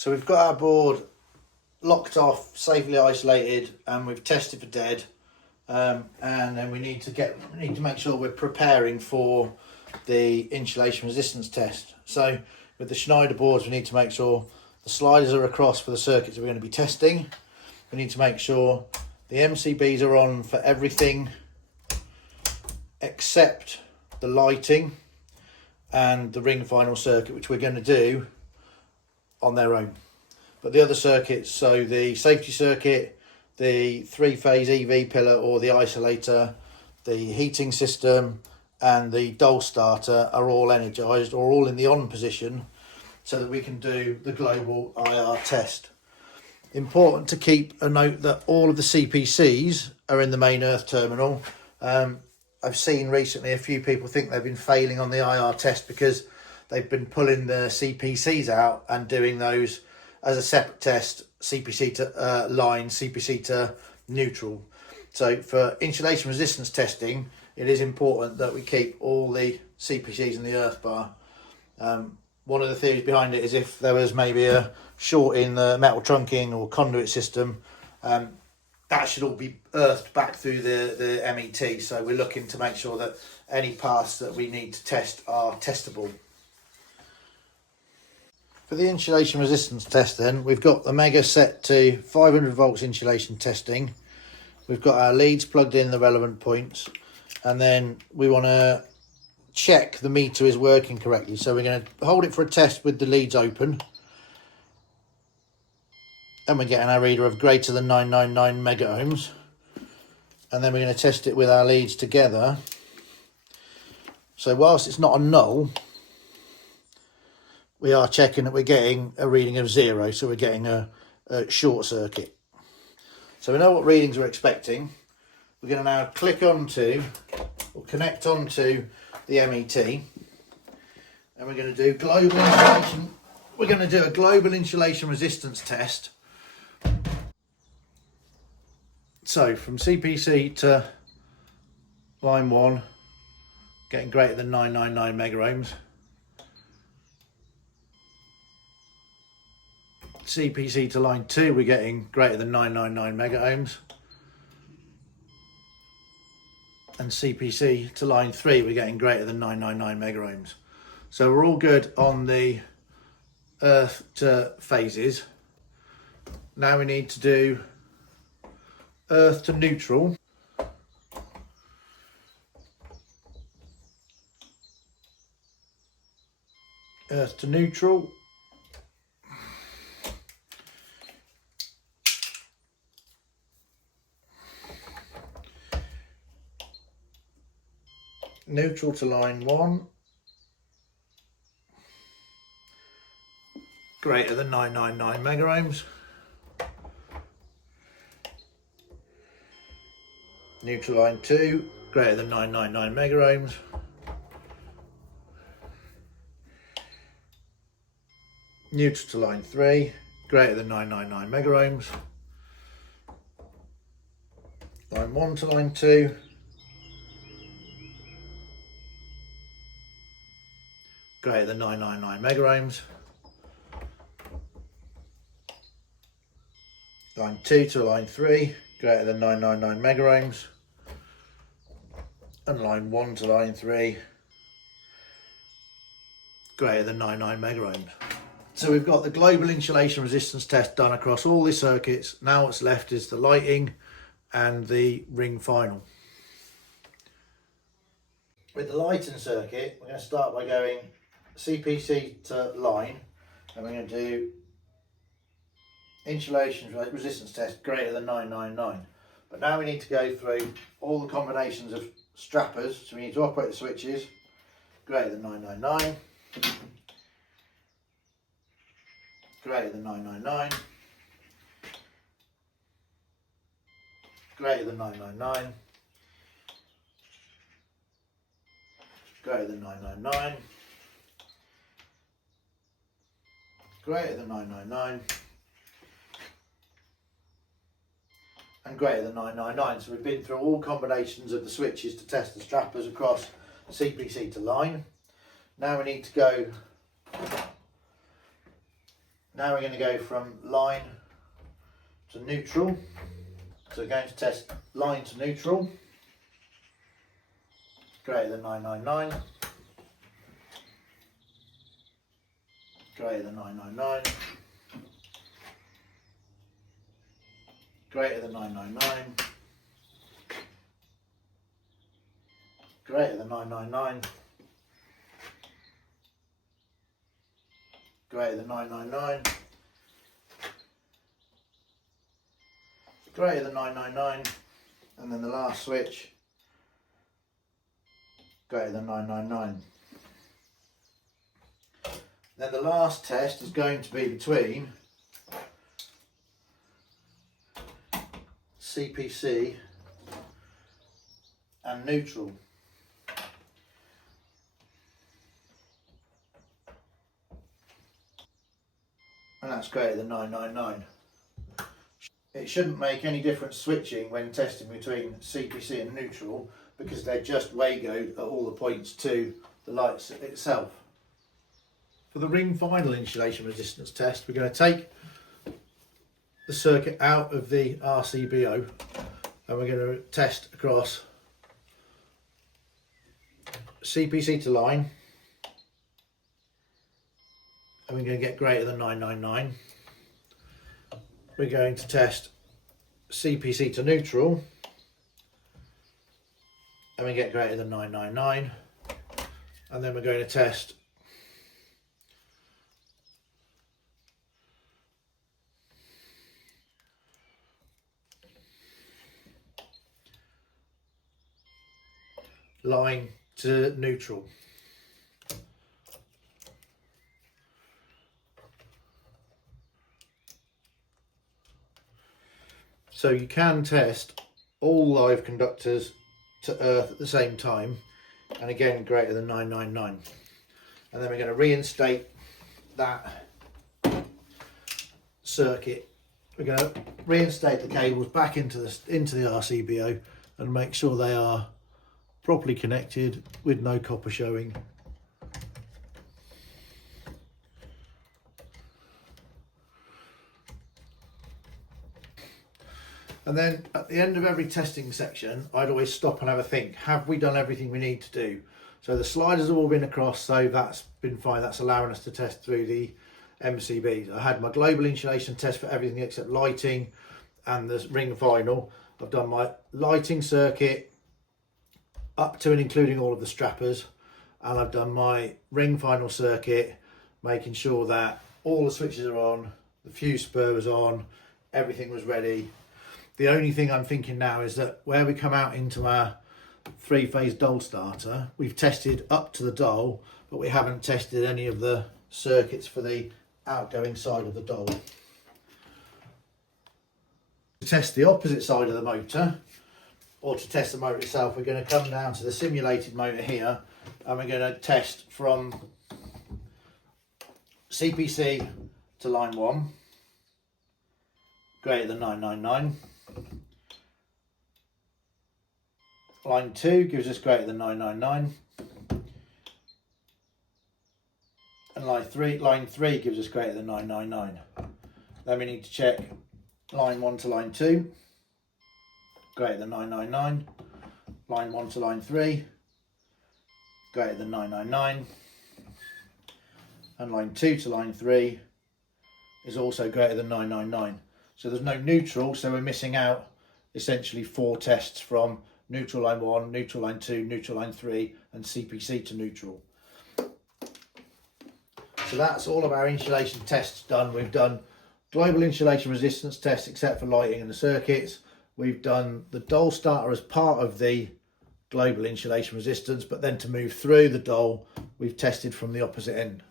So we've got our board locked off, safely isolated, and we've tested for dead. And then we need to make sure we're preparing for the insulation resistance test. So with the Schneider boards, we need to make sure the sliders are across for the circuits that we're going to be testing. We need to make sure the MCBs are on for everything except the lighting and the ring final circuit, which we're going to do on their own. But the other circuits, so the safety circuit, the three-phase EV pillar or the isolator, the heating system and the dole starter are all energized or all in the on position so that we can do the global IR test. Important to keep a note that all of the CPCs are in the main earth terminal. I've seen recently a few people think they've been failing on the IR test because they've been pulling the CPCs out and doing those as a separate test, CPC to line, CPC to neutral. So for insulation resistance testing, it is important that we keep all the CPCs in the earth bar. One of the theories behind it is if there was maybe a short in the metal trunking or conduit system, that should all be earthed back through the MET. So we're looking to make sure that any paths that we need to test are testable. For the insulation resistance test then, we've got the Mega set to 500 volts insulation testing. We've got our leads plugged in the relevant points, and then we want to check the meter is working correctly. So we're going to hold it for a test with the leads open, and we're getting our reader of greater than 999 mega ohms, and then we're going to test it with our leads together. So whilst it's not a null, we are checking that we're getting a reading of 0, so we're getting a short circuit. So we know what readings we're expecting. We're going to now click onto or connect onto the MET, and we're going to do global insulation. We're going to do a global insulation resistance test. So from CPC to line 1, getting greater than 999 mega ohms. CPC to line 2, we're getting greater than 999 mega ohms. And CPC to line 3, we're getting greater than 999 mega ohms. So we're all good on the earth to phases. Now we need to do earth to neutral. Earth to neutral. Neutral to line 1, greater than 999 mega ohms. Neutral line 2, greater than 999 mega ohms. Neutral to line 3, greater than 999 mega ohms. Line 1 to line 2, greater than 999 mega ohms. Line 2 to line 3, greater than 999 mega ohms. And line 1 to line 3, greater than 99 mega ohms. So we've got the global insulation resistance test done across all the circuits. Now what's left is the lighting and the ring final. With the lighting circuit, we're going to start by going CPC to line, and we're going to do insulation resistance test greater than 999. But now we need to go through all the combinations of strappers, so we need to operate the switches greater than 999, greater than 999, greater than 999, greater than 999, greater than 999, and greater than 999. So we've been through all combinations of the switches to test the strappers across CPC to line. Now we need to go Now we're going to go from line to neutral. So we're going to test line to neutral, greater than 999, greater than 999, greater than 999, greater than 999, greater than 999, greater than 999, and then the last switch, greater than 999. Then the last test is going to be between CPC and neutral. And that's greater than 999. It shouldn't make any difference switching when testing between CPC and neutral, because they're just wagoed at all the points to the lights itself. For the ring final insulation resistance test, we're going to take the circuit out of the RCBO and we're going to test across CPC to line, and we're going to get greater than 999. We're going to test CPC to neutral and we get greater than 999, and then we're going to test line to neutral. So you can test all live conductors to earth at the same time, and again greater than 999. And then we're going to reinstate that circuit. We're going to reinstate the cables back into the RCBO and make sure they are properly connected with no copper showing. And then at the end of every testing section, I'd always stop and have a think, have we done everything we need to do? So the sliders have all been across, so that's been fine. That's allowing us to test through the MCBs. I had my global insulation test for everything except lighting and the ring final. I've done my lighting circuit up to and including all of the strappers, and I've done my ring final circuit, making sure that all the switches are on, the fuse spur was on, everything was ready. The only thing I'm thinking now is that where we come out into our three-phase dole starter, we've tested up to the dole, but we haven't tested any of the circuits for the outgoing side of the dole. To test the opposite side of the motor, or to test the motor itself, we're going to come down to the simulated motor here, and we're going to test from CPC to line 1, greater than 999. Line 2 gives us greater than 999. And line 3 gives us greater than 999. Then we need to check line 1 to line 2, greater than 999. Line 1 to line 3, greater than 999. And line 2 to line 3 is also greater than 999. So there's no neutral, so we're missing out essentially 4 tests from neutral line 1, neutral line 2, neutral line 3 and CPC to neutral. So that's all of our insulation tests done. We've done global insulation resistance tests except for lighting and the circuits. We've done the dole starter as part of the global insulation resistance, but then to move through the dole, we've tested from the opposite end.